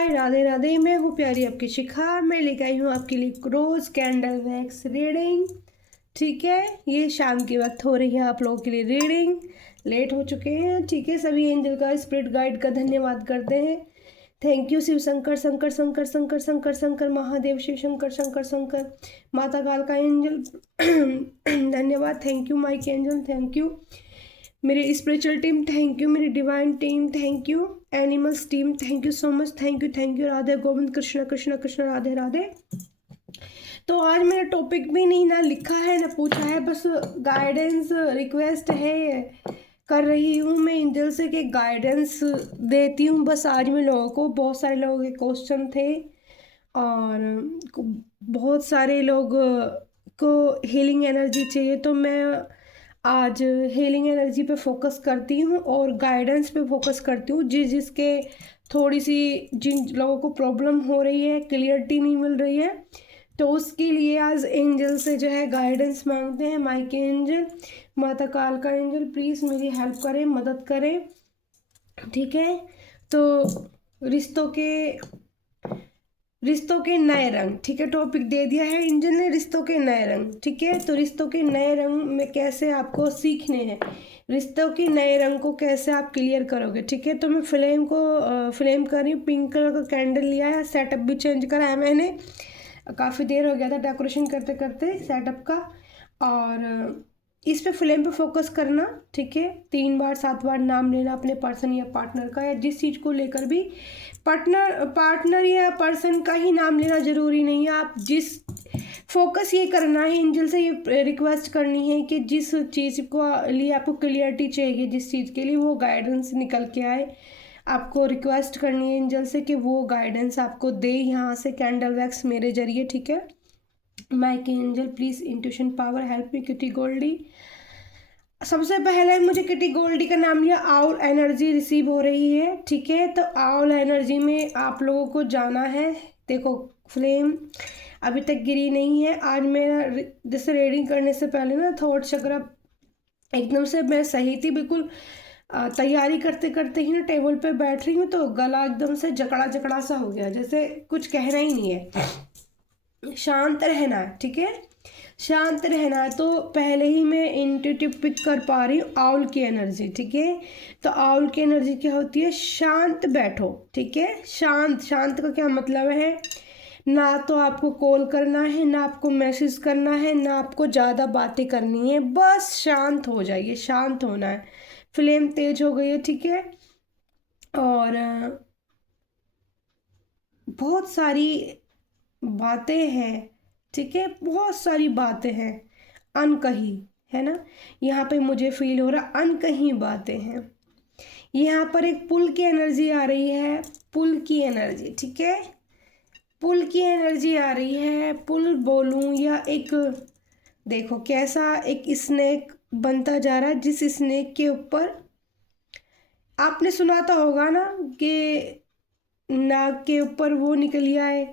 हाय राधे राधे। मैं हूँ प्यारी आपकी शिखा। मैं लेकर आई हूँ आपके लिए रोज कैंडल वैक्स रीडिंग। ठीक है, ये शाम के वक्त हो रही है आप लोगों के लिए रीडिंग। लेट हो चुके हैं। ठीक है, सभी एंजल का स्पिरिट गाइड का धन्यवाद करते हैं। थैंक यू शिव शंकर शंकर शंकर शंकर शंकर शंकर महादेव शिव शंकर शंकर शंकर माता काल का एंजल धन्यवाद। Thank you Mike angel, thank you मेरी स्पिरिचुअल टीम, थैंक यू मेरी divine team, thank you animals team, thank you so much, thank you Radhe Govind Krishna Krishna Krishna Radhe Radhe. तो आज मेरा टॉपिक भी नहीं ना लिखा है ना पूछा है, बस गाइडेंस रिक्वेस्ट है कर रही हूँ मैं एंजल से कि गाइडेंस देती हूँ। बस आज मैं लोगों को, बहुत सारे लोगों के क्वेश्चन थे और बहुत सारे लोग को हीलिंग एनर्जी चाहिए, तो मैं आज हीलिंग एनर्जी पे फोकस करती हूँ और गाइडेंस पे फोकस करती हूँ। जिसके थोड़ी सी जिन लोगों को प्रॉब्लम हो रही है, क्लियरिटी नहीं मिल रही है, तो उसके लिए आज एंजल से जो है गाइडेंस मांगते हैं। माइक एंजल, माता काल का एंजल, प्लीज़ मेरी हेल्प करें, मदद करें। ठीक है, तो रिश्तों के नए रंग, ठीक है, टॉपिक दे दिया है एंजल ने, रिश्तों के नए रंग। ठीक है, तो रिश्तों के नए रंग में कैसे आपको सीखने हैं, रिश्तों के नए रंग को कैसे आप क्लियर करोगे। ठीक है, तो मैं फ्लेम कर रही हूँ, पिंक कलर का कैंडल लिया है, सेटअप भी चेंज करा है मैंने, काफ़ी देर हो गया था डेकोरेशन करते करते सेटअप का। और इस पे फ्लेम पे फोकस करना। ठीक है, 3 बार 7 बार नाम लेना अपने पर्सन या पार्टनर का, या जिस चीज़ को लेकर भी पार्टनर या पर्सन का ही नाम लेना ज़रूरी नहीं है। आप जिस फोकस ये करना है, एंजल से ये रिक्वेस्ट करनी है कि जिस चीज़ को लिए आपको क्लियरिटी चाहिए, जिस चीज़ के लिए वो गाइडेंस निकल के आए, आपको रिक्वेस्ट करनी है एंजल से कि वो गाइडेंस आपको दे यहाँ से कैंडल वैक्स मेरे जरिए। ठीक है, Mike angel please intuition power help me. Kitty Goldie, सबसे पहले मुझे किटी गोल्डी का नाम लिया, आउल एनर्जी रिसीव हो रही है। ठीक है, तो आउल एनर्जी में आप लोगों को जाना है। देखो फ्लेम अभी तक गिरी नहीं है। आज मेरा जैसे रीडिंग करने से पहले ना थॉट चक्र एकदम से मैं सही थी बिल्कुल। तैयारी करते करते ही ना टेबल पे बैठ रही हूँ तो गला एकदम से जकड़ा जकड़ा सा हो गया, जैसे कुछ कहना ही नहीं है। शांत रहना है, ठीक है, शांत रहना है। तो पहले ही मैं इंट्यूटिव पिक कर पा रही हूँ आउल की एनर्जी। ठीक है, तो आउल की एनर्जी क्या होती है, शांत बैठो। ठीक है, शांत, शांत का क्या मतलब है, ना तो आपको कॉल करना है, ना आपको मैसेज करना है, ना आपको ज़्यादा बातें करनी है, बस शांत हो जाइए, शांत होना है। फ्लेम तेज हो गई है। ठीक है, और बहुत सारी बातें हैं। ठीक है, बहुत सारी बातें हैं अनकही, है ना, यहाँ पे मुझे फील हो रहा अनकही बातें हैं। यहाँ पर एक पुल की एनर्जी आ रही है, पुल की एनर्जी। ठीक है, पुल की एनर्जी आ रही है। पुल बोलूं या एक, देखो कैसा एक स्नेक बनता जा रहा है, जिस स्नेक के ऊपर आपने सुना तो होगा ना कि नाक के ऊपर वो निकल आए,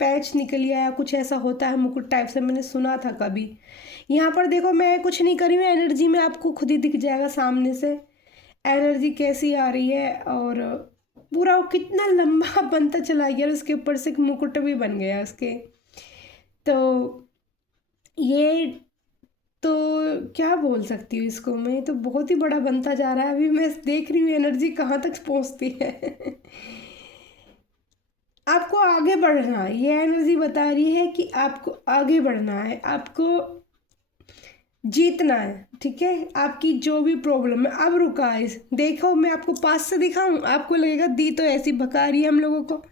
पैच निकल आया, कुछ ऐसा होता है मुकुट टाइप से, मैंने सुना था कभी। यहाँ पर देखो मैं कुछ नहीं करी हूँ, एनर्जी में आपको खुद ही दिख जाएगा सामने से एनर्जी कैसी आ रही है। और पूरा वो कितना लंबा बनता चला गया, उसके ऊपर से एक मुकुट भी बन गया उसके। तो ये तो क्या बोल सकती हूँ इसको मैं, तो बहुत ही बड़ा बनता जा रहा है। अभी मैं देख रही हूँ एनर्जी कहाँ तक पहुँचती है आपको आगे बढ़ना है, ये एनर्जी बता रही है कि आपको आगे बढ़ना है, आपको जीतना है। ठीक है, आपकी जो भी प्रॉब्लम है अब रुका है। देखो मैं आपको पास से दिखाऊं, आपको लगेगा दी तो ऐसी भगा रही है हम लोगों को।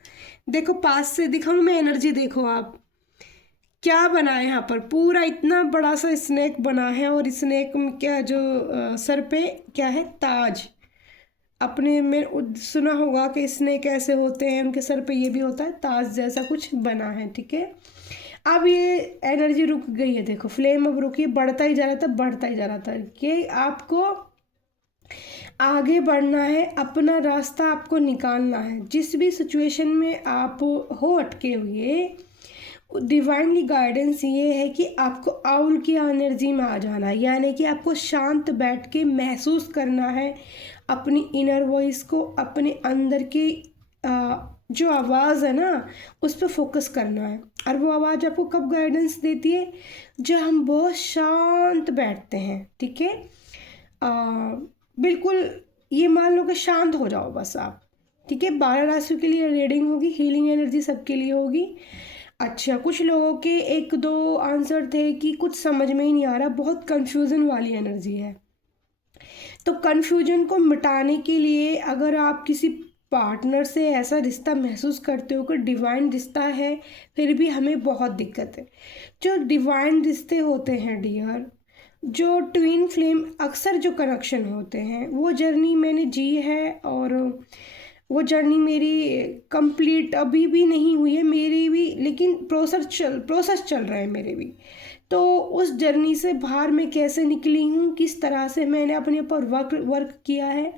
देखो पास से दिखाऊं मैं एनर्जी, देखो आप क्या बना है। यहाँ पर पूरा इतना बड़ा सा स्नेक बना है, और स्नेक में क्या जो सर पे क्या है, ताज। अपने में सुना होगा कि स्नेक ऐसे होते हैं, उनके सर पे ये भी होता है, ताज जैसा कुछ बना है। ठीक है, अब ये एनर्जी रुक गई है। देखो फ्लेम अब रुकी, बढ़ता ही जा रहा था, बढ़ता ही जा रहा था कि आपको आगे बढ़ना है, अपना रास्ता आपको निकालना है। जिस भी सिचुएशन में आप हो अटके हुए, डिवाइनली गाइडेंस ये है कि आपको आउल की एनर्जी में आ जाना है, यानी कि आपको शांत बैठ के महसूस करना है अपनी इनर वॉइस को, अपने अंदर की जो आवाज़ है ना उस पर फोकस करना है। और वो आवाज़ आपको कब गाइडेंस देती है? जब हम बहुत शांत बैठते हैं, ठीक है। बिल्कुल ये मान लो कि शांत हो जाओ बस आप, ठीक है। 12 राशियों के लिए रीडिंग होगी, हीलिंग एनर्जी सबके लिए होगी। अच्छा, कुछ लोगों के 1-2 आंसर थे कि कुछ समझ में ही नहीं आ रहा, बहुत कन्फ्यूज़न वाली एनर्जी है। तो कन्फ्यूजन को मिटाने के लिए अगर आप किसी पार्टनर से ऐसा रिश्ता महसूस करते हो कि डिवाइन रिश्ता है, फिर भी हमें बहुत दिक्कत है। जो डिवाइन रिश्ते होते हैं डियर, जो ट्विन फ्लेम अक्सर जो कनेक्शन होते हैं, वो जर्नी मैंने जी है। और वो जर्नी मेरी कंप्लीट अभी भी नहीं हुई है मेरी भी, लेकिन प्रोसेस चल रहा है मेरे भी। तो उस जर्नी से बाहर मैं कैसे निकली हूँ, किस तरह से मैंने अपने ऊपर वर्क किया है,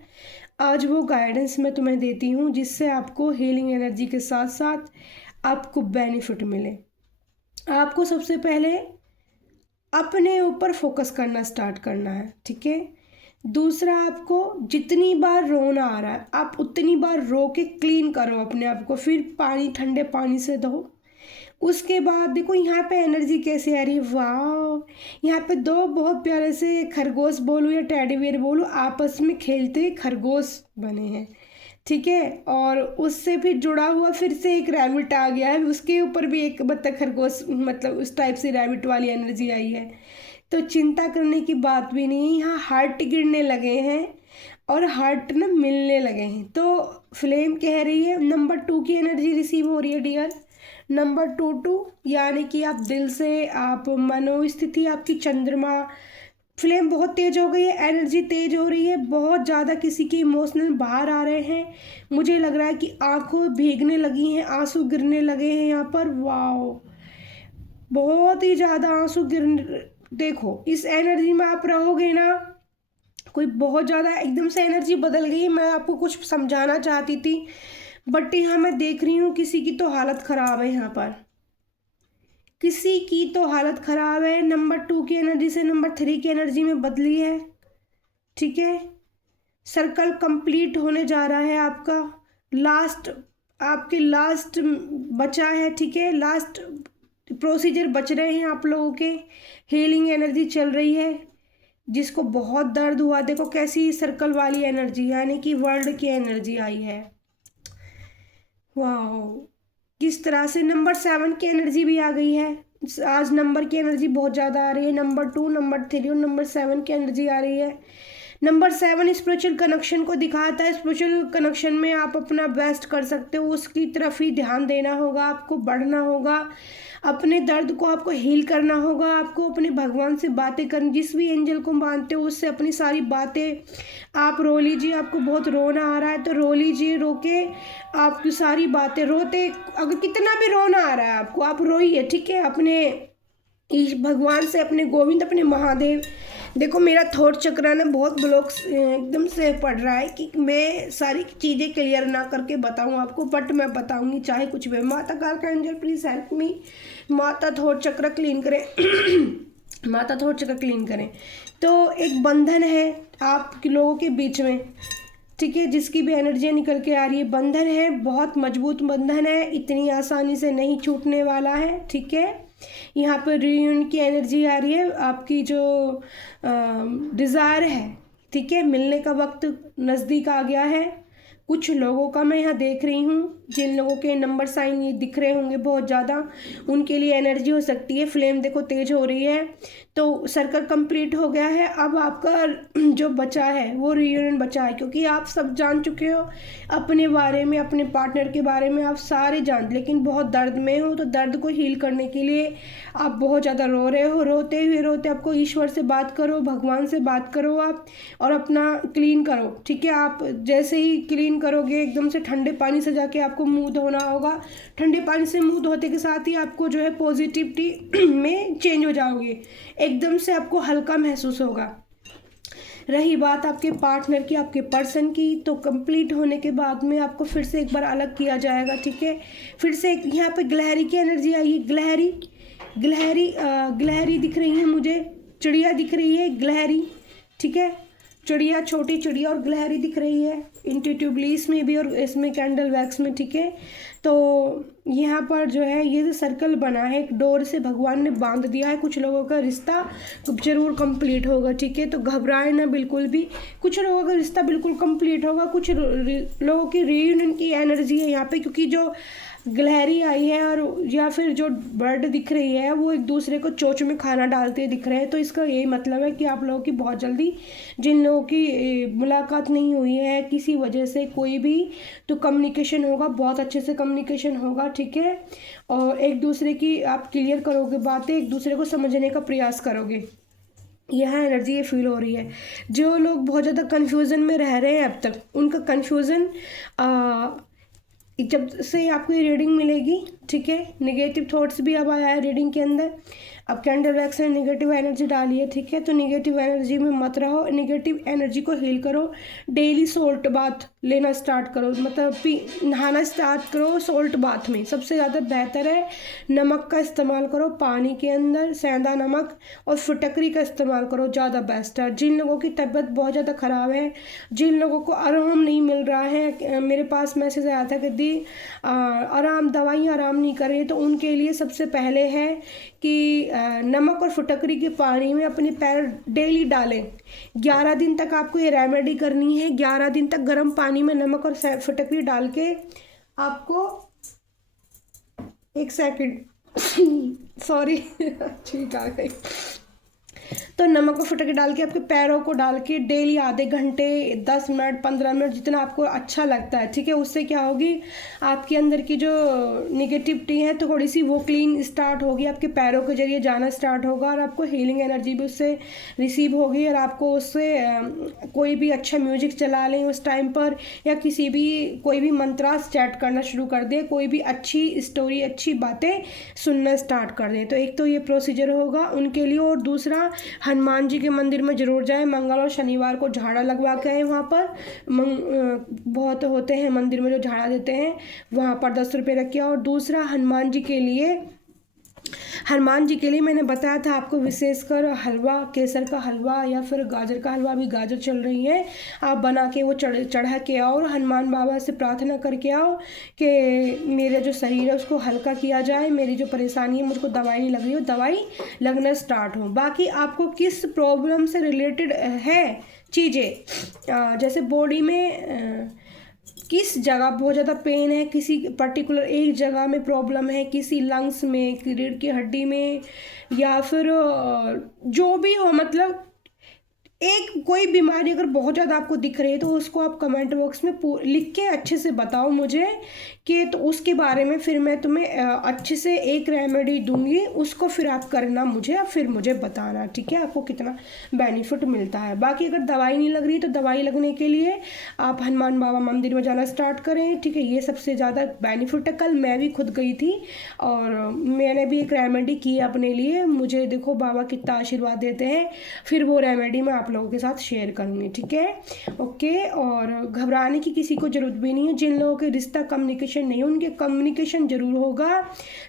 आज वो गाइडेंस मैं तुम्हें देती हूँ, जिससे आपको हीलिंग एनर्जी के साथ साथ आपको बेनिफिट मिले। आपको सबसे पहले अपने ऊपर फोकस करना स्टार्ट करना है, ठीक है। दूसरा, आपको जितनी बार रोना आ रहा है आप उतनी बार रो के क्लीन करो अपने आप को, फिर ठंडे पानी से धो। उसके बाद देखो यहाँ पे एनर्जी कैसे आ रही है, वाह। यहाँ पे 2 बहुत प्यारे से खरगोश बोलो या टेडी बियर बोलो, आपस में खेलते खरगोश बने हैं, ठीक है। और उससे फिर जुड़ा हुआ फिर से एक रैबिट आ गया है, उसके ऊपर भी एक बत्तख खरगोश, मतलब उस टाइप से रैबिट वाली एनर्जी आई है। तो चिंता करने की बात भी नहीं, यहाँ हार्ट गिरने लगे हैं और हार्ट ना मिलने लगे हैं। तो फ्लेम कह रही है नंबर 2 की एनर्जी रिसीव हो रही है डियर। नंबर 2 यानी कि आप दिल से, आप मनोस्थिति, आपकी चंद्रमा फ्लेम बहुत तेज हो गई है, एनर्जी तेज हो रही है, बहुत ज़्यादा किसी के इमोशनल बाहर आ रहे हैं। मुझे लग रहा है कि आंखों भीगने लगी हैं, आंसू गिरने लगे हैं यहाँ पर, वाओ, बहुत ही ज़्यादा आंसू गिर। देखो इस एनर्जी में आप रहोगे ना, कोई बहुत ज़्यादा एकदम से एनर्जी बदल गई। मैं आपको कुछ समझाना चाहती थी, बट यहाँ मैं देख रही हूँ किसी की तो हालत ख़राब है, यहाँ पर किसी की तो हालत ख़राब है। नंबर 2 की एनर्जी से नंबर 3 की एनर्जी में बदली है, ठीक है। सर्कल कंप्लीट होने जा रहा है आपका, लास्ट आपके लास्ट बचा है, ठीक है। लास्ट प्रोसीजर बच रहे हैं आप लोगों के। हीलिंग एनर्जी चल रही है, जिसको बहुत दर्द हुआ, देखो कैसी सर्कल वाली एनर्जी, यानी कि वर्ल्ड की एनर्जी आई है, वाह। किस तरह से नंबर 7 की एनर्जी भी आ गई है। आज नंबर की एनर्जी बहुत ज़्यादा आ रही है, नंबर 2, नंबर 3 और नंबर 7 की एनर्जी आ रही है। नंबर 7 स्पिरिचुअल कनेक्शन को दिखाता है। स्पिरिचुअल कनेक्शन में आप अपना बेस्ट कर सकते हो, उसकी तरफ ही ध्यान देना होगा, आपको बढ़ना होगा, अपने दर्द को आपको हील करना होगा, आपको अपने भगवान से बातें करनी, जिस भी एंजल को मानते हो उससे अपनी सारी बातें आप रो लीजिए। आपको बहुत रोना आ रहा है तो रो लीजिए, रो के आपकी सारी बातें रोते, अगर कितना भी रोना आ रहा है आपको, आप रोइए, ठीक है। अपने भगवान से, अपने गोविंद, अपने महादेव। देखो मेरा थॉट चक्र ना बहुत ब्लॉक एकदम से पड़ रहा है कि मैं सारी चीज़ें क्लियर ना करके बताऊं आपको, बट मैं बताऊंगी चाहे कुछ भी। माता काल का एंजल प्लीज हेल्प मी, माता थॉट चक्र क्लीन करें माता थॉट चक्र क्लीन करें। तो एक बंधन है आप लोगों के बीच में, ठीक है, जिसकी भी एनर्जियाँ निकल के आ रही है। बंधन है, बहुत मजबूत बंधन है, इतनी आसानी से नहीं छूटने वाला है, ठीक है। यहाँ पर रियूनियन की एनर्जी आ रही है, आपकी जो डिज़ायर है, ठीक है, मिलने का वक्त नज़दीक आ गया है। कुछ लोगों का मैं यहाँ देख रही हूँ, जिन लोगों के नंबर साइन ये दिख रहे होंगे बहुत ज़्यादा, उनके लिए एनर्जी हो सकती है। फ्लेम देखो तेज हो रही है, तो सर्कल कंप्लीट हो गया है। अब आपका जो बचा है वो रियूनियन बचा है, क्योंकि आप सब जान चुके हो अपने बारे में, अपने पार्टनर के बारे में आप सारे जान, लेकिन बहुत दर्द में हो। तो दर्द को हील करने के लिए आप बहुत ज़्यादा रो रहे हो, रोते आपको ईश्वर से बात करो, भगवान से बात करो आप, और अपना क्लीन करो, ठीक है। आप जैसे ही क्लीन करोगे एकदम से ठंडे पानी से जाके आपको मुंह धोना होगा। ठंडे पानी से मुंह धोते के साथ ही आपको जो है पॉजिटिविटी में चेंज हो जाओगे, एकदम से आपको हल्का महसूस होगा। रही बात आपके पार्टनर की, आपके पर्सन की, तो कंप्लीट होने के बाद में आपको फिर से एक बार अलग किया जाएगा, ठीक है। फिर से यहाँ पे गिलहरी की एनर्जी आई है, गिलहरी दिख रही है मुझे, चिड़िया दिख रही है, गिलहरी, ठीक है। चिड़िया, छोटी चिड़िया और गिलहरी दिख रही है इंट्यूटिवली इसमें भी और इसमें कैंडल वैक्स में, ठीक है। तो यहाँ पर जो है ये जो सर्कल बना है एक डोर से भगवान ने बांध दिया है, कुछ लोगों का रिश्ता जरूर कंप्लीट होगा, ठीक है। तो घबराए ना बिल्कुल भी, कुछ लोगों का रिश्ता बिल्कुल कंप्लीट होगा, कुछ लोगों की रीयूनियन की एनर्जी है यहाँ पे, क्योंकि जो गिलहरी आई है और या फिर जो बर्ड दिख रही है वो एक दूसरे को चोंच में खाना डालते दिख रहे हैं। तो इसका यही मतलब है कि आप लोगों की बहुत जल्दी जिन लोगों की मुलाकात नहीं हुई है किसी वजह से कोई भी, तो कम्युनिकेशन होगा, बहुत अच्छे से कम्युनिकेशन होगा, ठीक है। और एक दूसरे की आप क्लियर करोगे बातें, एक दूसरे को समझने का प्रयास करोगे, यह एनर्जी ये फील हो रही है। जो लोग बहुत ज़्यादा कन्फ्यूज़न में रह रहे हैं अब तक, उनका कन्फ्यूज़न जब से आपको ये रीडिंग मिलेगी, ठीक है। नेगेटिव थॉट्स भी अब आया है रीडिंग के अंदर, अब कैंडल वैक्स ने नेगेटिव एनर्जी डाली है, ठीक है। तो नेगेटिव एनर्जी में मत रहो, नेगेटिव एनर्जी को हील करो, डेली सोल्ट बाथ लेना स्टार्ट करो, मतलब नहाना स्टार्ट करो सोल्ट बाथ में, सबसे ज़्यादा बेहतर है। नमक का इस्तेमाल करो पानी के अंदर, सेंधा नमक और फिटकरी का इस्तेमाल करो, ज़्यादा बेस्ट है। जिन लोगों की तबीयत बहुत ज़्यादा ख़राब है, जिन लोगों को आराम नहीं मिल रहा है, मेरे पास मैसेज आया था कि दी आराम दवाइयाँ आराम नहीं कर रही, तो उनके लिए सबसे पहले है कि नमक और फुटकरी के पानी में अपने पैर डेली डालें। 11 दिन तक आपको ये रेमेडी करनी है, 11 दिन तक गर्म पानी में नमक और फुटकरी डाल के आपको, एक सेकंड सॉरी ठीक आ गई। तो नमक और फुटकरी डाल के आपके पैरों को डाल के डेली आधे घंटे, 10 मिनट, 15 मिनट, जितना आपको अच्छा लगता है, ठीक है। उससे क्या होगी, आपके अंदर की जो निगेटिविटी है तो थोड़ी सी वो क्लीन स्टार्ट होगी, आपके पैरों के जरिए जाना स्टार्ट होगा और आपको हीलिंग एनर्जी भी उससे रिसीव होगी। और आपको उससे कोई भी अच्छा म्यूजिक चला लें उस टाइम पर, या किसी भी कोई भी मंत्रास चैट करना शुरू कर दे, कोई भी अच्छी स्टोरी, अच्छी बातें सुनना स्टार्ट कर दें। तो एक तो ये प्रोसीजर होगा उनके लिए, और दूसरा हनुमान जी के मंदिर में जरूर जाएं, मंगल और शनिवार को झाड़ा लगवा के आए। वहाँ पर बहुत होते हैं मंदिर में जो झाड़ा देते हैं, वहाँ पर 10 रुपये रखिए। और दूसरा हनुमान जी के लिए मैंने बताया था आपको, विशेषकर हलवा, केसर का हलवा या फिर गाजर का हलवा, अभी गाजर चल रही है, आप बना के वो चढ़ा के आओ और हनुमान बाबा से प्रार्थना करके आओ कि मेरे जो शरीर है उसको हल्का किया जाए, मेरी जो परेशानी है, मुझको दवाई नहीं लग रही हो, दवाई लगना स्टार्ट हो। बाकी आपको किस प्रॉब्लम से रिलेटेड है चीज़ें, जैसे बॉडी में किस जगह बहुत ज़्यादा पेन है, किसी पर्टिकुलर एक जगह में प्रॉब्लम है, किसी लंग्स में, रीढ़ की हड्डी में, या फिर जो भी हो, मतलब एक कोई बीमारी अगर बहुत ज़्यादा आपको दिख रही है तो उसको आप कमेंट बॉक्स में लिख के अच्छे से बताओ मुझे, कि तो उसके बारे में फिर मैं तुम्हें अच्छे से एक रेमेडी दूंगी, उसको फिर आप करना मुझे, फिर मुझे बताना, ठीक है, आपको कितना बेनिफिट मिलता है। बाकी अगर दवाई नहीं लग रही तो दवाई लगने के लिए आप हनुमान बाबा मंदिर में जाना स्टार्ट करें, ठीक है, ये सबसे ज़्यादा बेनिफिट है। कल मैं भी खुद गई थी और मैंने भी एक रेमेडी की अपने लिए, मुझे देखो बाबा कितना आशीर्वाद देते हैं, फिर वो रेमेडी मैं आप लोगों के साथ शेयर करूँगी, ठीक है, ओके। और घबराने की किसी को ज़रूरत भी नहीं है, जिन लोगों के रिश्ता कम्युनिकेशन नहीं है उनके कम्युनिकेशन जरूर होगा,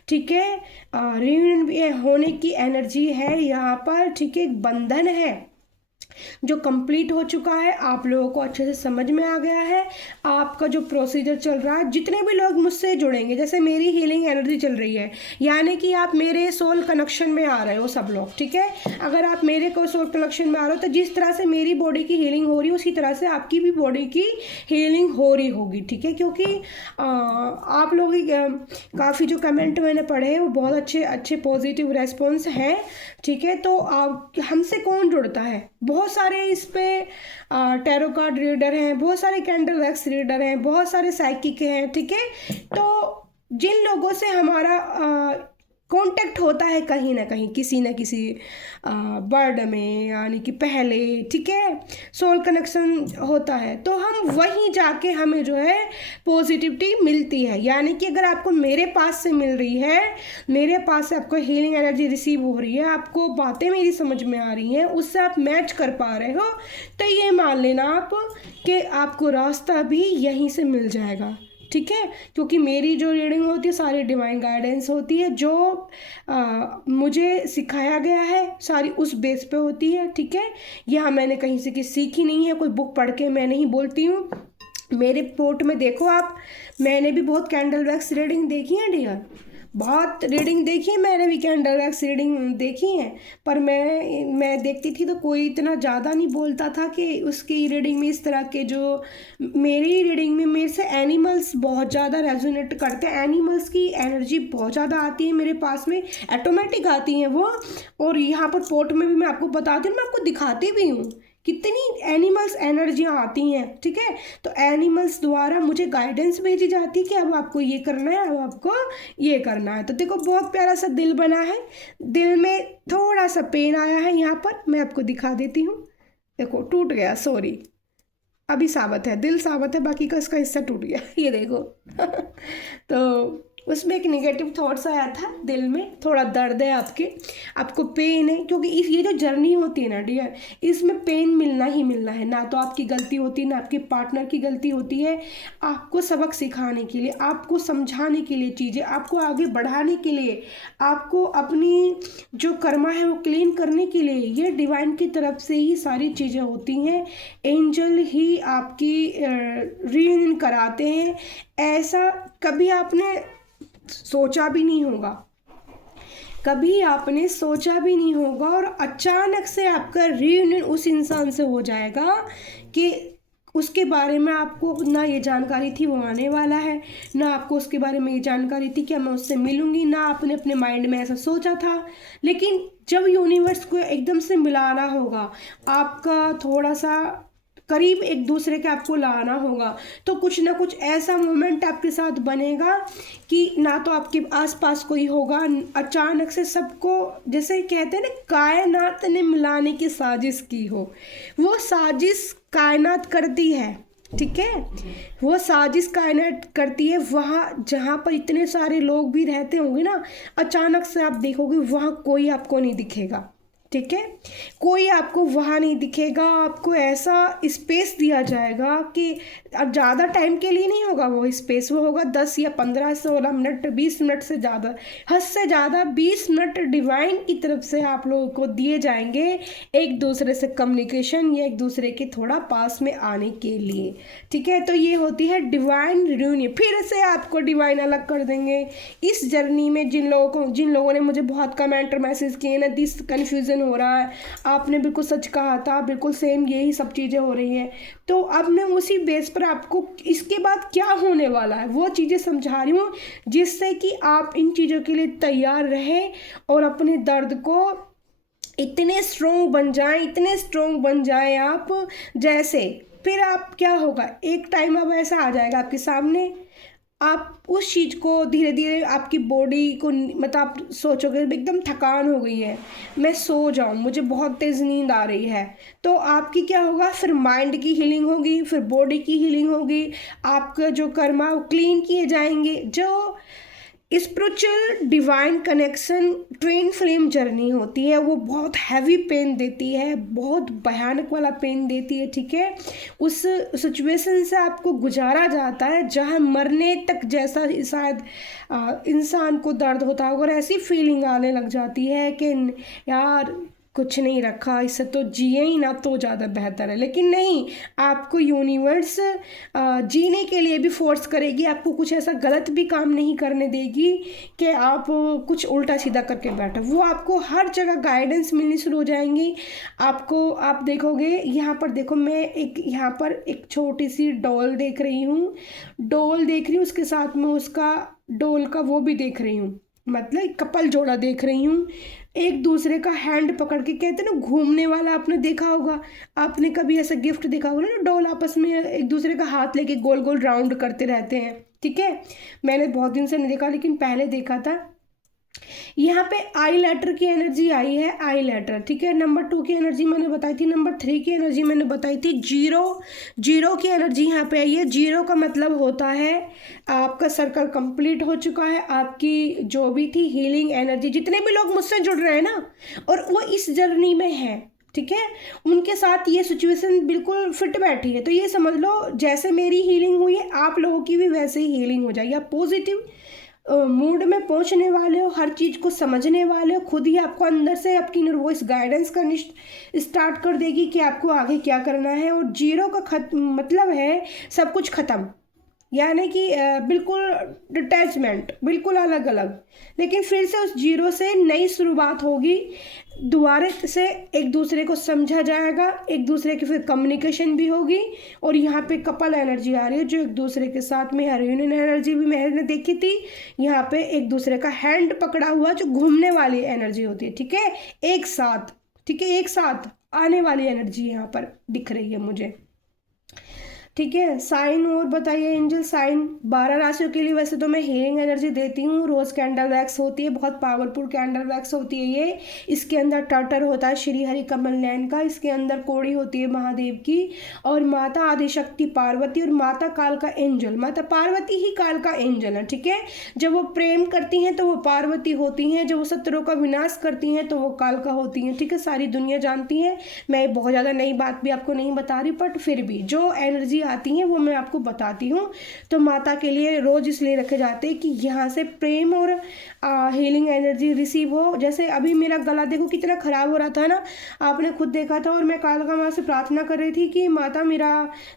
ठीक है। रियूनियन होने की एनर्जी है यहाँ पर, ठीक है, एक बंधन है जो कंप्लीट हो चुका है, आप लोगों को अच्छे से समझ में आ गया है। आपका जो प्रोसीजर चल रहा है, जितने भी लोग मुझसे जुड़ेंगे, जैसे मेरी हीलिंग एनर्जी चल रही है, यानी कि आप मेरे सोल कनेक्शन में आ रहे हो सब लोग, ठीक है। अगर आप मेरे को सोल कनेक्शन में आ रहे हो तो जिस तरह से मेरी बॉडी की हीलिंग हो रही है उसी तरह से आपकी भी बॉडी की हीलिंग हो रही होगी, ठीक है। क्योंकि आप लोग काफ़ी जो कमेंट मैंने पढ़े हैं वो बहुत अच्छे पॉजिटिव रेस्पॉन्स हैं, ठीक है। तो आप हमसे कौन जुड़ता है, बहुत सारे इस पे टैरो कार्ड रीडर हैं, बहुत सारे कैंडल वैक्स रीडर हैं, बहुत सारे साइकिक हैं, ठीक है। तो जिन लोगों से हमारा कांटेक्ट होता है कहीं ना कहीं, किसी न किसी बर्ड में, यानी कि पहले, ठीक है, सोल कनेक्शन होता है, तो हम वहीं जाके हमें जो है पॉजिटिविटी मिलती है। यानी कि अगर आपको मेरे पास से मिल रही है, मेरे पास से आपको हीलिंग एनर्जी रिसीव हो रही है, आपको बातें मेरी समझ में आ रही हैं, उससे आप मैच कर पा रहे हो, तो ये मान लेना आप कि आपको रास्ता भी यहीं से मिल जाएगा, ठीक है, क्योंकि मेरी जो रीडिंग होती है सारी डिवाइन गाइडेंस होती है, जो मुझे सिखाया गया है सारी उस बेस पे होती है। ठीक है, यहाँ मैंने कहीं से की सीखी नहीं है, कोई बुक पढ़ के मैं नहीं बोलती हूँ। मेरे पोर्ट में देखो आप, मैंने भी बहुत कैंडल वैक्स रीडिंग देखी है डियर, बहुत रीडिंग देखी है मैंने भी, कैंडल वैक्स रीडिंग देखी है। पर मैं देखती थी तो कोई इतना ज़्यादा नहीं बोलता था कि उसकी रीडिंग में इस तरह के जो मेरी रीडिंग में मेरे से एनिमल्स बहुत ज़्यादा रेजोनेट करते हैं, एनिमल्स की एनर्जी बहुत ज़्यादा आती है मेरे पास में, ऑटोमेटिक आती हैं वो। और यहाँ पर पोर्ट में भी मैं आपको बताती हूँ, मैं आपको दिखाती भी हूँ कितनी एनिमल्स एनर्जियाँ आती हैं। ठीक है, तो एनिमल्स द्वारा मुझे गाइडेंस भेजी जाती है कि अब आपको ये करना है, अब आपको ये करना है। तो देखो बहुत प्यारा सा दिल बना है, दिल में थोड़ा सा पेन आया है, यहाँ पर मैं आपको दिखा देती हूँ। देखो टूट गया, सॉरी, अभी साबित है, दिल साबित है, बाकी का इसका हिस्सा टूट गया ये देखो तो उसमें एक नेगेटिव थॉट्स आया था, दिल में थोड़ा दर्द है, आपको पेन है, क्योंकि ये जो जर्नी होती है ना डियर, इसमें पेन मिलना ही मिलना है। ना तो आपकी गलती होती है, ना आपके पार्टनर की गलती होती है। आपको सबक सिखाने के लिए, आपको समझाने के लिए चीज़ें, आपको आगे बढ़ाने के लिए, आपको अपनी जो कर्मा है वो क्लीन करने के लिए, ये डिवाइन की तरफ से ही सारी चीज़ें होती हैं। एंजल ही आपकी रीयूनियन कराते हैं। ऐसा कभी आपने सोचा भी नहीं होगा, कभी आपने सोचा भी नहीं होगा, और अचानक से आपका रीयूनियन उस इंसान से हो जाएगा कि उसके बारे में आपको ना ये जानकारी थी वो आने वाला है, ना आपको उसके बारे में ये जानकारी थी कि मैं उससे मिलूंगी, ना आपने अपने माइंड में ऐसा सोचा था। लेकिन जब यूनिवर्स को एकदम से मिलाना होगा, आपका थोड़ा सा करीब एक दूसरे के आपको लाना होगा, तो कुछ ना कुछ ऐसा मोमेंट आपके साथ बनेगा कि ना तो आपके आसपास कोई होगा, अचानक से सबको, जैसे कहते हैं ना कायनात ने मिलाने की साजिश की हो, वो साजिश कायनात करती है। ठीक है, वो साजिश कायनात करती है। वहाँ जहाँ पर इतने सारे लोग भी रहते होंगे ना, अचानक से आप देखोगे वहाँ कोई आपको नहीं दिखेगा। ठीक है, कोई आपको वहाँ नहीं दिखेगा, आपको ऐसा स्पेस दिया जाएगा कि अब ज़्यादा टाइम के लिए नहीं होगा वो स्पेस, वो होगा 10 या 15 16 मिनट, 20 मिनट से ज़्यादा, हद से ज़्यादा 20 मिनट डिवाइन की तरफ से आप लोगों को दिए जाएंगे एक दूसरे से कम्युनिकेशन या एक दूसरे के थोड़ा पास में आने के लिए। ठीक है, तो ये होती है डिवाइन रियूनियन। फिर से आपको डिवाइन अलग कर देंगे इस जर्नी में। जिन लोगों ने मुझे बहुत कमेंट और मैसेज किए ना, दिस कन्फ्यूज़न हो रहा है, आपने बिल्कुल सच कहा था, बिल्कुल सेम यही सब चीज़ें हो रही हैं। तो अब मैं उसी बेस पर आपको इसके बाद क्या होने वाला है वो चीज़ें समझा रही हूँ, जिससे कि आप इन चीज़ों के लिए तैयार रहें और अपने दर्द को इतने स्ट्रोंग बन जाएं आप, जैसे फिर आप क्या होगा, एक टाइम अब ऐसा आ जाएगा आपके सामने, आप उस चीज़ को धीरे धीरे आपकी बॉडी को, मतलब आप सोचोगे एकदम थकान हो गई है, मैं सो जाऊं, मुझे बहुत तेज़ नींद आ रही है, तो आपकी क्या होगा, फिर माइंड की हीलिंग होगी, फिर बॉडी की हीलिंग होगी, आपका जो कर्मा वो क्लीन किए जाएंगे। जो spiritual divine connection twin flame journey होती है, वो बहुत हैवी पेन देती है, बहुत भयानक वाला पेन देती है। ठीक है, उस सिचुएशन से आपको गुजारा जाता है जहाँ मरने तक जैसा शायद इंसान को दर्द होता होगा, और ऐसी फीलिंग आने लग जाती है कि यार कुछ नहीं रखा, इससे तो जिए ही ना तो ज़्यादा बेहतर है। लेकिन नहीं, आपको यूनिवर्स जीने के लिए भी फोर्स करेगी, आपको कुछ ऐसा गलत भी काम नहीं करने देगी कि आप कुछ उल्टा सीधा करके बैठो। वो आपको हर जगह गाइडेंस मिलनी शुरू हो जाएंगी आपको। आप देखोगे यहाँ पर, देखो मैं यहाँ पर एक छोटी सी डॉल देख रही हूँ, उसके साथ में उसका डॉल का वो भी देख रही हूँ, मतलब एक कपल जोड़ा देख रही हूँ, एक दूसरे का हैंड पकड़ के, कहते हैं ना घूमने वाला, आपने देखा होगा, आपने कभी ऐसा गिफ्ट देखा होगा ना, डॉल आपस में एक दूसरे का हाथ लेके गोल गोल राउंड करते रहते हैं। ठीक है, मैंने बहुत दिन से नहीं देखा, लेकिन पहले देखा था। यहाँ पे आई लेटर की एनर्जी आई है, आई लेटर। ठीक है, नंबर 2 की एनर्जी मैंने बताई थी, नंबर 3 की एनर्जी मैंने बताई थी, जीरो की एनर्जी यहाँ पे आई है। जीरो का मतलब होता है आपका सर्कल कंप्लीट हो चुका है, आपकी जो भी थी हीलिंग एनर्जी, जितने भी लोग मुझसे जुड़ रहे हैं ना और वो इस जर्नी में है, ठीक है, उनके साथ ये सिचुएशन बिल्कुल फिट बैठी है। तो ये समझ लो जैसे मेरी हीलिंग हुई है आप लोगों की भी वैसे ही हीलिंग हो जाएगी। आप पॉजिटिव मूड में पहुंचने वाले हो, हर चीज़ को समझने वाले हो, खुद ही आपको अंदर से आपकी इनर वॉइस गाइडेंस करनी स्टार्ट कर देगी कि आपको आगे क्या करना है। और जीरो का मतलब है सब कुछ ख़त्म, यानी कि बिल्कुल डिटैचमेंट, बिल्कुल अलग अलग। लेकिन फिर से उस जीरो से नई शुरुआत होगी, दोबारा से एक दूसरे को समझा जाएगा, एक दूसरे की फिर कम्युनिकेशन भी होगी। और यहाँ पे कपल एनर्जी आ रही है जो एक दूसरे के साथ में, यूनियन एनर्जी भी मैंने देखी थी। यहाँ पे एक दूसरे का हैंड पकड़ा हुआ जो घूमने वाली एनर्जी होती है, ठीक है, एक साथ, ठीक है, एक साथ आने वाली एनर्जी यहाँ पर दिख रही है मुझे, ठीक है। साइन और बताइए एंजल, साइन 12 राशियों के लिए वैसे तो मैं हीलिंग एनर्जी देती हूँ। रोज कैंडल वैक्स होती है, बहुत पावरफुल कैंडल वैक्स होती है ये। इसके अंदर टर्टर होता है श्री हरि कमल नयन का, इसके अंदर कोड़ी होती है महादेव की, और माता आदिशक्ति पार्वती, और माता काल का एंजल। माता पार्वती ही काल का एंजल है, ठीक है। जब वो प्रेम करती हैं तो वो पार्वती होती हैं, जब वो शत्रुओं का विनाश करती हैं तो वो काल का होती हैं, ठीक है। सारी दुनिया जानती है, मैं बहुत ज़्यादा नई बात भी आपको नहीं बता रही, बट फिर भी जो एनर्जी आती हैं वो मैं आपको बताती हूँ। तो माता के लिए रोज इसलिए रखे जाते हैं कि यहाँ से प्रेम और हीलिंग एनर्जी रिसीव हो। जैसे अभी मेरा गला देखो कितना खराब हो रहा था ना, आपने खुद देखा था, और मैं कालका माँ से प्रार्थना कर रही थी कि माता मेरा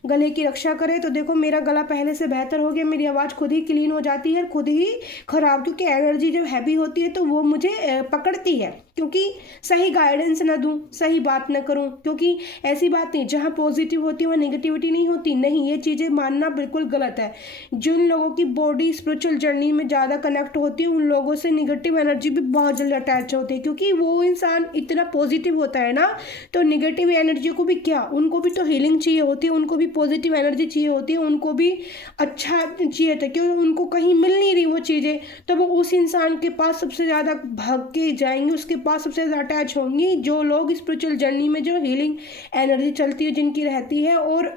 गले की रक्षा करे। तो देखो मेरा गला पहले से बेहतर हो गया, मेरी आवाज़ खुद ही क्लीन हो जाती है, खुद ही खराब, क्योंकि एनर्जी जब हैवी होती है तो वो मुझे पकड़ती है, क्योंकि सही गाइडेंस ना दूं, सही बात ना करूं। क्योंकि ऐसी बात नहीं, जहां पॉजिटिव होती है वहाँ नेगेटिविटी नहीं होती, नहीं, ये चीज़ें मानना बिल्कुल गलत है। जिन लोगों की बॉडी स्पिरिचुअल जर्नी में ज़्यादा कनेक्ट होती है उन लोगों से नेगेटिव एनर्जी भी बहुत जल्दी अटैच होती है, क्योंकि वो इंसान इतना पॉजिटिव होता है ना, तो नेगेटिव एनर्जी को भी क्या, उनको भी तो हीलिंग चाहिए होती है, उनको भी पॉजिटिव एनर्जी चाहिए होती है, उनको भी अच्छा चाहिए था, क्योंकि उनको कहीं मिल नहीं रही वो चीज़ें, तो वो उस इंसान के पास सबसे ज़्यादा भाग के जाएंगे, उसके पास सबसे ज़्यादा अटैच होंगी जो लोग स्पिरिचुअल जर्नी में जो हीलिंग एनर्जी चलती है जिनकी रहती है। और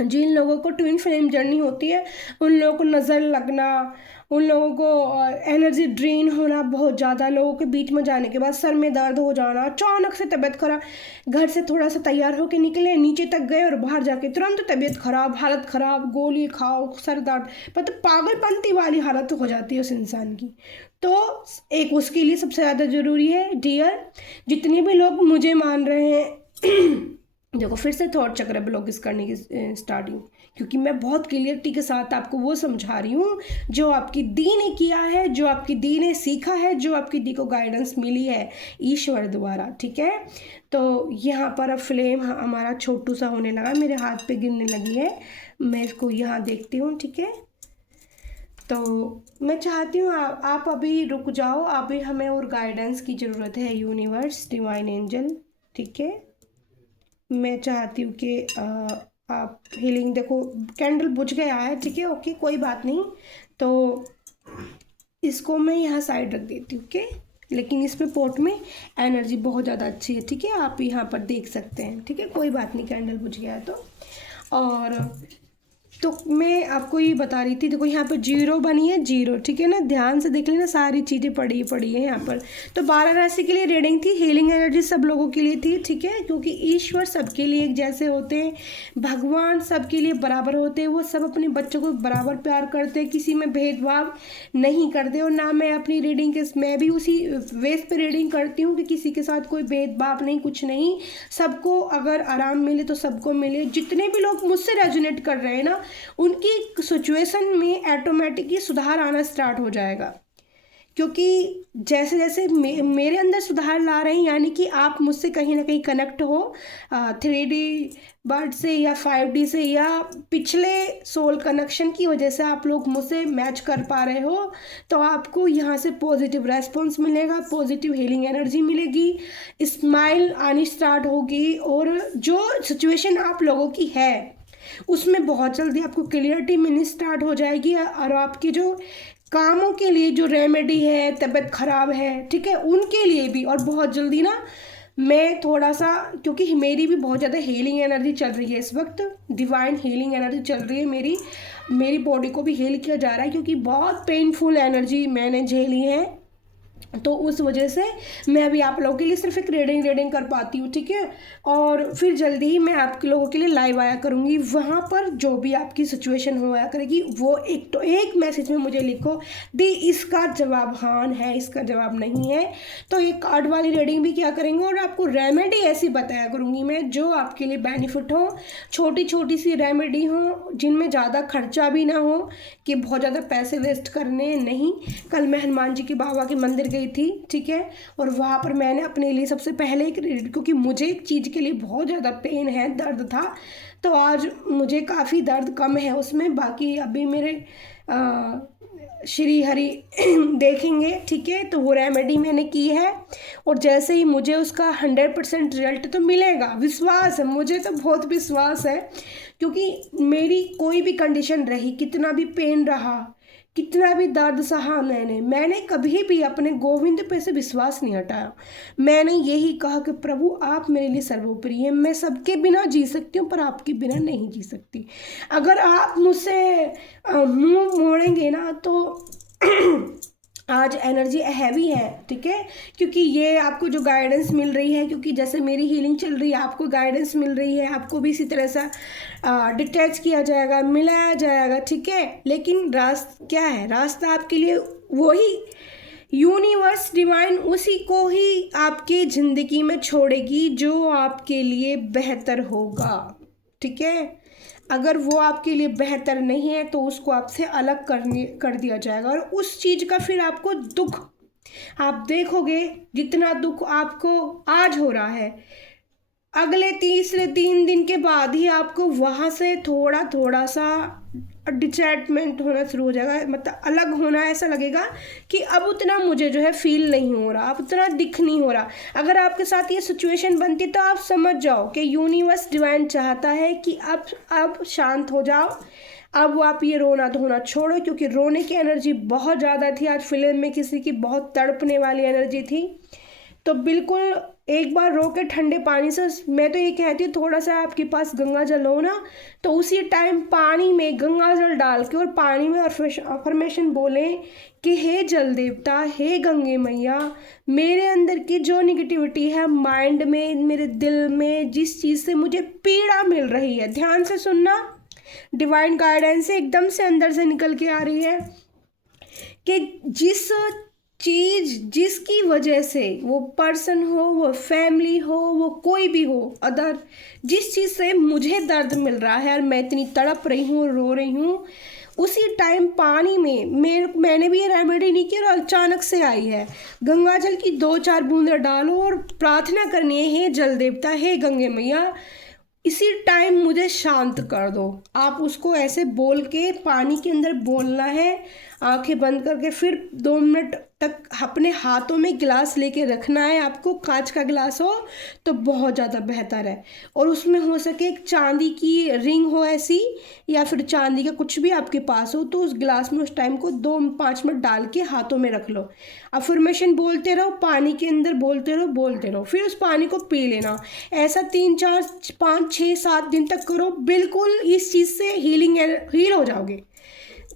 जिन लोगों को ट्विन फ्लेम जर्नी होती है उन लोगों को नज़र लगना, उन लोगों को एनर्जी ड्रेन होना, बहुत ज़्यादा लोगों के बीच में जाने के बाद सर में दर्द हो जाना, अचानक से तबीयत खराब, घर से थोड़ा सा तैयार होकर निकले, नीचे तक गए और बाहर जाके तुरंत तबीयत खराब, हालत खराब, गोली खाओ, सर दर्द, मतलब पागलपंती वाली हालत हो जाती है उस इंसान की। तो एक उसके लिए सबसे ज़्यादा ज़रूरी है डियर, जितने भी लोग मुझे मान रहे हैं देखो फिर से थॉट चक्र ब्लॉक करने की स्टार्टिंग, क्योंकि मैं बहुत क्लियरिटी के साथ आपको वो समझा रही हूँ जो आपकी दी ने किया है, जो आपकी दी ने सीखा है, जो आपकी दी को गाइडेंस मिली है ईश्वर द्वारा, ठीक है। तो यहाँ पर अब फ्लेम हमारा छोटू सा होने लगा, मेरे हाथ पे गिरने लगी है, मैं इसको यहाँ देखती हूँ, ठीक है। तो मैं चाहती हूँ आप अभी रुक जाओ, अभी हमें और गाइडेंस की ज़रूरत है, यूनिवर्स, डिवाइन एंजल, ठीक है। मैं चाहती हूँ कि आप हीलिंग, देखो कैंडल बुझ गया है, ठीक है, ओके, कोई बात नहीं। तो इसको मैं यहाँ साइड रख देती हूँ, ओके। लेकिन इसमें पोर्ट में एनर्जी बहुत ज़्यादा अच्छी है, ठीक है, आप यहाँ पर देख सकते हैं, ठीक है, कोई बात नहीं, कैंडल बुझ गया है तो। और तो मैं आपको ये बता रही थी, देखो यहाँ पर जीरो बनी है, जीरो, ठीक है ना, ध्यान से देख लेना, सारी चीज़ें पड़ी है यहाँ पर। तो 12 राशि के लिए रीडिंग थी, हीलिंग एनर्जी सब लोगों के लिए थी, ठीक है, क्योंकि ईश्वर सबके लिए एक जैसे होते हैं, भगवान सबके लिए बराबर होते हैं, वो सब अपने बच्चों को बराबर प्यार करते हैं, किसी में भेदभाव नहीं करते। और ना मैं अपनी रीडिंग के, मैं भी उसी वेस पे रीडिंग करती हूँ कि किसी के साथ कोई भेदभाव नहीं, कुछ नहीं, सबको अगर आराम मिले तो सबको मिले। जितने भी लोग मुझसे रेजोनेट कर रहे हैं ना, उनकी सिचुएशन में ऑटोमेटिकली सुधार आना स्टार्ट हो जाएगा, क्योंकि जैसे जैसे मेरे अंदर सुधार ला रहे हैं, यानी कि आप मुझसे कहीं ना कहीं कनेक्ट हो 3D बर्ड से या 5D से, या पिछले सोल कनेक्शन की वजह से आप लोग मुझसे मैच कर पा रहे हो, तो आपको यहाँ से पॉजिटिव रेस्पॉन्स मिलेगा, पॉजिटिव हीलिंग एनर्जी मिलेगी, स्माइल आनी स्टार्ट होगी, और जो सिचुएशन आप लोगों की है उसमें बहुत जल्दी आपको क्लियरिटी मिलनी स्टार्ट हो जाएगी। और आपके जो कामों के लिए जो रेमेडी है, तबीयत खराब है, ठीक है, उनके लिए भी, और बहुत जल्दी ना मैं थोड़ा सा, क्योंकि मेरी भी बहुत ज़्यादा हीलिंग एनर्जी चल रही है इस वक्त, डिवाइन हीलिंग एनर्जी चल रही है, मेरी बॉडी को भी हील किया जा रहा है, क्योंकि बहुत पेनफुल एनर्जी मैंने झेली है तो उस वजह से मैं अभी आप लोगों के लिए सिर्फ एक रीडिंग कर पाती हूँ, ठीक है। और फिर जल्दी ही मैं आप लोगों के लिए लाइव आया करूँगी, वहाँ पर जो भी आपकी सिचुएशन हो आया करेगी वो एक मैसेज में मुझे लिखो, दी इसका जवाब हाँ है, इसका जवाब नहीं है। तो ये कार्ड वाली रीडिंग भी क्या करेंगे, और आपको रेमेडी ऐसी बताया करूँगी मैं जो आपके लिए बेनिफिट हो, छोटी छोटी सी रेमेडी हो जिनमें ज़्यादा खर्चा भी ना हो कि बहुत ज़्यादा पैसे वेस्ट करने नहीं। कल मैं हनुमान जी के बाबा के मंदिर गई थी, ठीक है, और वहाँ पर मैंने अपने लिए सबसे पहले क्योंकि मुझे एक चीज़ के लिए बहुत ज़्यादा पेन है, दर्द था, तो आज मुझे काफ़ी दर्द कम है उसमें। बाकी अभी मेरे श्री हरि देखेंगे, ठीक है। तो वो रेमेडी मैंने की है और जैसे ही मुझे उसका 100% रिजल्ट तो मिलेगा, विश्वास है मुझे, तो बहुत विश्वास है, क्योंकि मेरी कोई भी कंडीशन रही, कितना भी पेन रहा, कितना भी दर्द सहा, मैंने कभी भी अपने गोविंद पे से विश्वास नहीं हटाया। मैंने यही कहा कि प्रभु आप मेरे लिए सर्वोपरि हैं, मैं सबके बिना जी सकती हूँ पर आपके बिना नहीं जी सकती। अगर आप मुझसे मुंह मोड़ेंगे ना तो आज एनर्जी हैवी है, ठीक है, क्योंकि ये आपको जो गाइडेंस मिल रही है, क्योंकि जैसे मेरी हीलिंग चल रही है आपको गाइडेंस मिल रही है, आपको भी इसी तरह से डिटैच किया जाएगा, मिलाया जाएगा, ठीक है। लेकिन रास्ता क्या है, रास्ता आपके लिए वही यूनिवर्स डिवाइन उसी को ही आपके ज़िंदगी में छोड़ेगी जो आपके लिए बेहतर होगा, ठीक है। अगर वो आपके लिए बेहतर नहीं है तो उसको आपसे अलग कर दिया जाएगा, और उस चीज़ का फिर आपको दुख, आप देखोगे जितना दुख आपको आज हो रहा है, अगले 3 दिन के बाद ही आपको वहाँ से थोड़ा थोड़ा सा डिटैचमेंट होना शुरू हो जाएगा, मतलब अलग होना, ऐसा लगेगा कि अब उतना मुझे जो है फील नहीं हो रहा, अब उतना दिख नहीं हो रहा। अगर आपके साथ ये सिचुएशन बनती तो आप समझ जाओ कि यूनिवर्स डिवाइन चाहता है कि अब शांत हो जाओ, अब आप ये रोना धोना छोड़ो, क्योंकि रोने की एनर्जी बहुत ज़्यादा थी आज फिल्म में, किसी की बहुत तड़पने वाली एनर्जी थी। तो बिल्कुल एक बार रो के ठंडे पानी से, मैं तो ये कहती हूँ थोड़ा सा आपके पास गंगा जल हो ना, तो उसी टाइम पानी में गंगा जल डाल के और पानी में अफर्मेशन बोलें कि हे जल देवता, हे गंगे मैया, मेरे अंदर की जो निगेटिविटी है माइंड में, मेरे दिल में, जिस चीज़ से मुझे पीड़ा मिल रही है, ध्यान से सुनना, डिवाइन गाइडेंस से एकदम से अंदर से निकल के आ रही है कि जिस चीज़, जिसकी वजह से, वो पर्सन हो, वो फैमिली हो, वो कोई भी हो, अदर जिस चीज़ से मुझे दर्द मिल रहा है और मैं इतनी तड़प रही हूँ, रो रही हूँ, उसी टाइम पानी में मैंने भी ये रेमेडी नहीं की और अचानक से आई है, गंगा जल की 2-4 बूंदें डालो और प्रार्थना करनी है, हे जल देवता, हे गंगे मैया, इसी टाइम मुझे शांत कर दो। आप उसको ऐसे बोल के पानी के अंदर बोलना है, आंखें बंद करके, फिर 2 मिनट तक अपने हाथों में गिलास लेके रखना है आपको, कांच का गिलास हो तो बहुत ज़्यादा बेहतर है, और उसमें हो सके एक चांदी की रिंग हो ऐसी, या फिर चांदी का कुछ भी आपके पास हो, तो उस गिलास में उस टाइम को 2-5 मिनट डाल के हाथों में रख लो, अफर्मेशन बोलते रहो, पानी के अंदर बोलते रहो, फिर उस पानी को पी लेना। ऐसा 3-4-5-6-7 दिन तक करो, बिल्कुल इस चीज़ से हील हो जाओगे।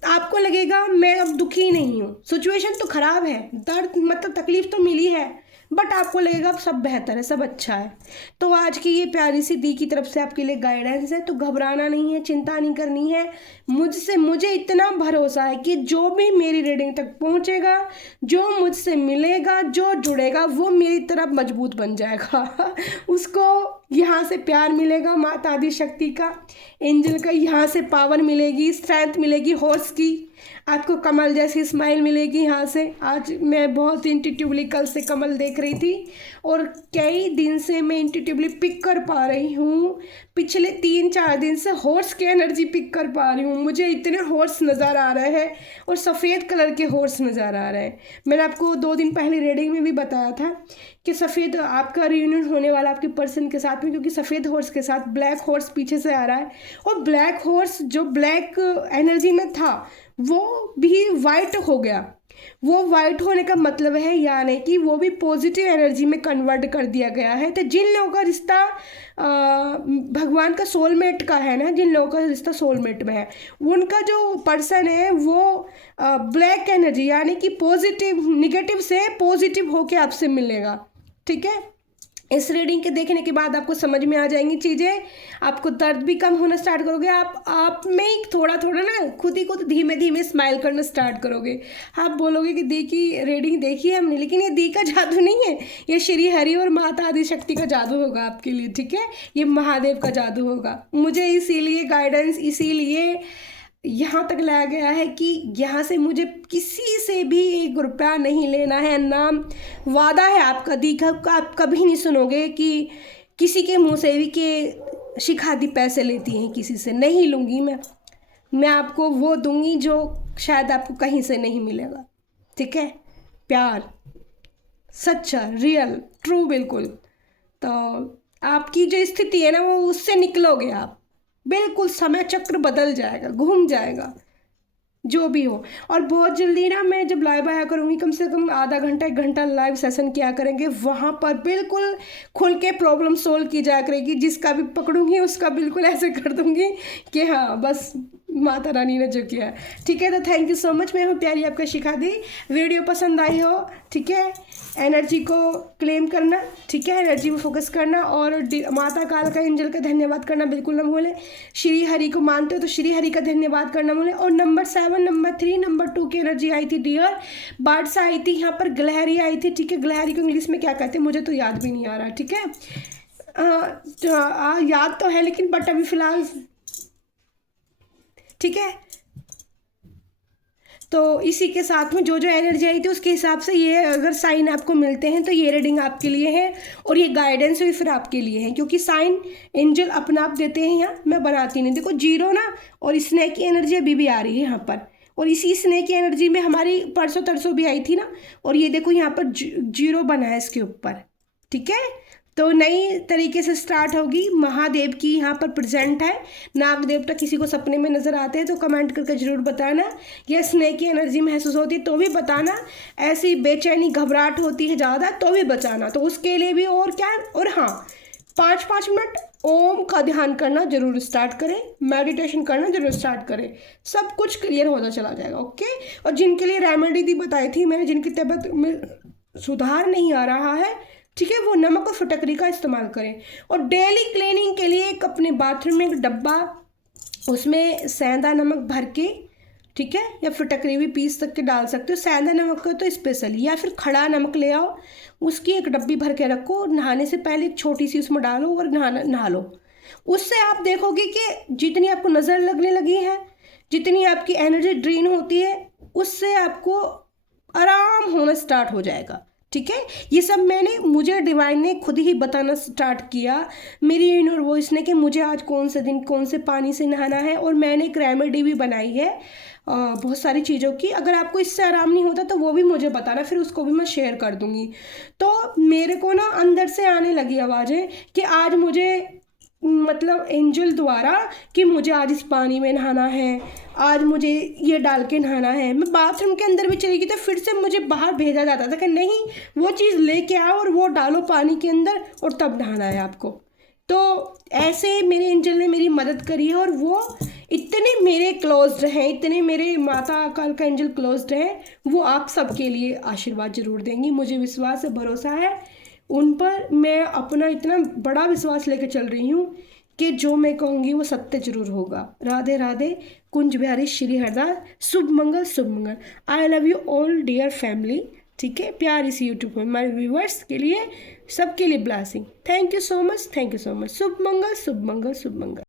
आपको लगेगा मैं अब दुखी नहीं हूँ, सिचुएशन तो ख़राब है, दर्द मतलब तकलीफ़ तो मिली है, बट आपको लगेगा अब सब बेहतर है, सब अच्छा है। तो आज की ये प्यारी सी दी की तरफ से आपके लिए गाइडेंस है, तो घबराना नहीं है, चिंता नहीं करनी है। मुझे इतना भरोसा है कि जो भी मेरी रीडिंग तक पहुँचेगा, जो मुझसे मिलेगा, जो जुड़ेगा, वो मेरी तरफ मजबूत बन जाएगा उसको यहाँ से प्यार मिलेगा, माता आदि शक्ति का, एंजल का, यहाँ से पावर मिलेगी, स्ट्रेंथ मिलेगी, हॉर्स की, आपको कमल जैसी स्माइल मिलेगी यहाँ से। आज मैं बहुत इंट्यूटिवली कल से कमल देख रही थी और कई दिन से मैं इंट्यूटिवली पिक कर पा रही हूँ, पिछले 3-4 दिन से हॉर्स की एनर्जी पिक कर पा रही हूँ। मुझे इतने हॉर्स नज़र आ रहे हैं और सफ़ेद कलर के हॉर्स नज़र आ रहे हैं। मैंने आपको 2 दिन पहले रीडिंग में भी बताया था कि सफ़ेद आपका रियूनियन होने वाला आपके पर्सन के साथ में, क्योंकि सफ़ेद हॉर्स के साथ ब्लैक हॉर्स पीछे से आ रहा है, और ब्लैक हॉर्स जो ब्लैक एनर्जी में था वो भी वाइट हो गया। वो वाइट होने का मतलब है यानी कि वो भी पॉजिटिव एनर्जी में कन्वर्ट कर दिया गया है। तो जिन लोगों का रिश्ता भगवान का सोलमेट का है ना, जिन लोगों का रिश्ता सोलमेट में है, उनका जो पर्सन है वो ब्लैक एनर्जी यानी कि पॉजिटिव, निगेटिव से पॉजिटिव होके आपसे मिलेगा। ठीक है, इस रीडिंग के देखने के बाद आपको समझ में आ जाएंगी चीज़ें, आपको दर्द भी कम होना स्टार्ट करोगे, आप में ही थोड़ा थोड़ा ना खुद ही खुद धीमे धीमे स्माइल करना स्टार्ट करोगे। आप बोलोगे कि दी की रीडिंग देखी है हमने, लेकिन ये दी का जादू नहीं है, ये श्री हरि और माता आदिशक्ति का जादू होगा आपके लिए। ठीक है, ये महादेव का जादू होगा। मुझे इसीलिए गाइडेंस, इसीलिए यहाँ तक लाया गया है कि यहाँ से मुझे किसी से भी 1 रुपया नहीं लेना है, नाम वादा है आपका दीघा का। आप कभी नहीं सुनोगे कि किसी के मुंह से भी कि शिखा दी पैसे लेती हैं, किसी से नहीं लूँगी मैं आपको वो दूंगी जो शायद आपको कहीं से नहीं मिलेगा। ठीक है, प्यार सच्चा, रियल, ट्रू, बिल्कुल। तो आपकी जो स्थिति है ना, वो उससे निकलोगे आप, बिल्कुल समय चक्र बदल जाएगा, घूम जाएगा, जो भी हो। और बहुत जल्दी ना मैं जब लाइव आया करूँगी, कम से कम आधा घंटा 1 घंटा लाइव सेशन किया करेंगे, वहाँ पर बिल्कुल खुल के प्रॉब्लम सोल्व की जाया करेगी। जिसका भी पकड़ूंगी उसका बिल्कुल ऐसे कर दूंगी कि हाँ बस माता रानी ने जो किया। ठीक है, तो थैंक यू सो मच। मैं हूँ प्यारी आपका शिखा दी। वीडियो पसंद आई हो, ठीक है, एनर्जी को क्लेम करना, ठीक है, एनर्जी में फोकस करना, और माता काल का एंजल का धन्यवाद करना बिल्कुल ना भूलें। श्री हरि को मानते हो तो श्री हरि का धन्यवाद करना भूलें। और नंबर 7, नंबर 3, नंबर 2 की एनर्जी आई थी डियर बर्ड्स आई थी, यहाँ पर गिलहरी आई थी। ठीक है, गिलहरी को इंग्लिश में क्या कहते हैं मुझे तो याद भी नहीं आ रहा। ठीक है, याद तो है लेकिन बट अभी फिलहाल, ठीक है। तो इसी के साथ में जो जो एनर्जी आई थी उसके हिसाब से ये अगर साइन आपको मिलते हैं तो ये रीडिंग आपके लिए है, और ये गाइडेंस भी फिर आपके लिए है, क्योंकि साइन एंजल अपना आप देते हैं। यहाँ मैं बनाती नहीं, देखो 0 ना, और स्नेक की एनर्जी अभी भी आ रही है यहाँ पर, और इसी स्नेक की एनर्जी में हमारी परसों तरसों भी आई थी ना, और ये देखो यहाँ पर 0 बना है इसके ऊपर। ठीक है, तो नई तरीके से स्टार्ट होगी। महादेव की यहाँ पर प्रेजेंट है। नाग देवता किसी को सपने में नजर आते हैं तो कमेंट करके जरूर बताना। या स्नेक की एनर्जी महसूस होती है तो भी बताना। ऐसी बेचैनी घबराहट होती है ज़्यादा तो भी बताना। तो उसके लिए भी और क्या, और हाँ 5-5 मिनट ओम का ध्यान करना जरूर स्टार्ट करें, मेडिटेशन करना जरूर स्टार्ट करें, सब कुछ क्लियर होता चला जाएगा। ओके, और जिनके लिए रेमेडी भी बताई थी मैंने, जिनकी तबीयत में सुधार नहीं आ रहा है, ठीक है, वो नमक और फटकरी का इस्तेमाल करें। और डेली क्लीनिंग के लिए एक अपने बाथरूम में एक डब्बा, उसमें सेंधा नमक भर के, ठीक है, या फटकरी भी पीस तक के डाल सकते हो। सेंधा नमक का तो स्पेशली, या फिर खड़ा नमक ले आओ, उसकी एक डब्बी भर के रखो, नहाने से पहले एक छोटी सी उसमें डालो और नहा लो। उससे आप देखोगे कि जितनी आपको नज़र लगने लगी है, जितनी आपकी एनर्जी ड्रेन होती है, उससे आपको आराम होना स्टार्ट हो जाएगा। ठीक है, ये सब मुझे डिवाइन ने खुद ही बताना स्टार्ट किया, मेरी इनर वॉइस ने, कि मुझे आज कौन से दिन कौन से पानी से नहाना है। और मैंने एक रेमेडी भी बनाई है बहुत सारी चीज़ों की। अगर आपको इससे आराम नहीं होता तो वो भी मुझे बताना, फिर उसको भी मैं शेयर कर दूँगी। तो मेरे को ना अंदर से आने लगी आवाज़ें कि आज मुझे, मतलब एंजल द्वारा, कि मुझे आज इस पानी में नहाना है, आज मुझे ये डाल के नहाना है। मैं बाथरूम के अंदर भी चली गई तो फिर से मुझे बाहर भेजा जाता था कि नहीं वो चीज़ लेके आओ और वो डालो पानी के अंदर और तब नहाना है आपको। तो ऐसे मेरे एंजल ने मेरी मदद करी है, और वो इतने मेरे क्लोज्ड हैं, इतने मेरे माता काल का एंजल क्लोज्ड हैं, वो आप सबके लिए आशीर्वाद जरूर देंगी। मुझे विश्वास है, भरोसा है उन पर। मैं अपना इतना बड़ा विश्वास लेके चल रही हूँ कि जो मैं कहूँगी वो सत्य जरूर होगा। राधे राधे, कुंज बिहारी श्री हरदास, शुभ मंगल, शुभ मंगल। I love you all dear family. ठीक है, प्यार इस यूट्यूब पर हमारे व्यूवर्स के लिए, सबके लिए blessing. Thank you so much, thank you so much. शुभ मंगल, शुभ मंगल, शुभ मंगल।